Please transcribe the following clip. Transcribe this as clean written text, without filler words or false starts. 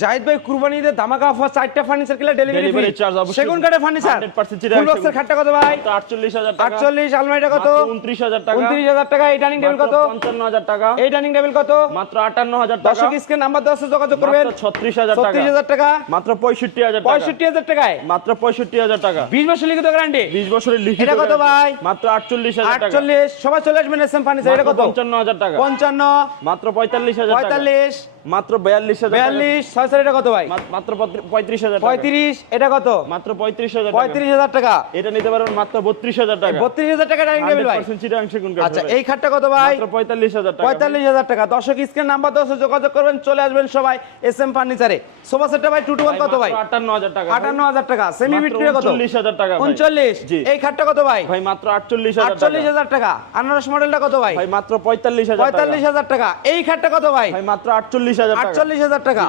জাহিদ ভাই কুরবানিতে ধামাকা অফার 4টা ফার্নিচার কিনলে ডেলিভারি চার্জ অবশ্যই সেগুন কাঠের ফার্নিচার 100% ফুল বক্সের খাটটা কত ভাই 48000 টাকা 48 আলমারিটা কত 29000 টাকা 29000 টাকা এই ডাইনিং টেবিল কত 55000 টাকা এই ডাইনিং টেবিল কত মাত্র 58000 টাকা দর্শক স্ক্রিন নাম্বার 10 এ যোগাযোগ করবেন মাত্র 36000 টাকা 36000 টাকা মাত্র 65000 টাকা 65000 টাকায় মাত্র 65000 টাকা 20 বছর লিখিত গ্যারান্টি 20 বছরের লিখিত এটা কত ভাই মাত্র 48000 টাকা 48 সবাই চলে আসবেন এসএম ফার্নিচার এটা কত 55000 টাকা 55 মাত্র 45000 টাকা 45 মাত্র 42000 টাকা 42 66 এটা কত ভাই মাত্র 35000 টাকা 35 এটা কত মাত্র 35000 টাকা 35000 টাকা এটা নিতে পারবেন মাত্র 32000 টাকা 32000 টাকা ডাইনিং টেবিল ভাই 100% চিটাং সেগুন কাঠ আচ্ছা এই খাটটা কত ভাই মাত্র 45000 টাকা 45000 টাকা দর্শক স্ক্রিন নাম্বার 10 এ যোগাযোগ করবেন চলে আসবেন সবাই এসএম ফার্নিচারে সোফা সেটটা ভাই 2 টু 1 কত ভাই 58000 টাকা 58000 টাকা সেমি ভিক্টোরিয়া কত 39000 টাকা ভাই 39 জি। এই খাটটা কত ভাই ভাই মাত্র 48000 টাকা 48000 টাকা আনারস মডেলটা কত ভাই ভাই মাত্র 45000 টাকা 45000 টাকা এই খাটটা কত ভাই ভাই মাত্র 48000 টাকা 48000 টাকা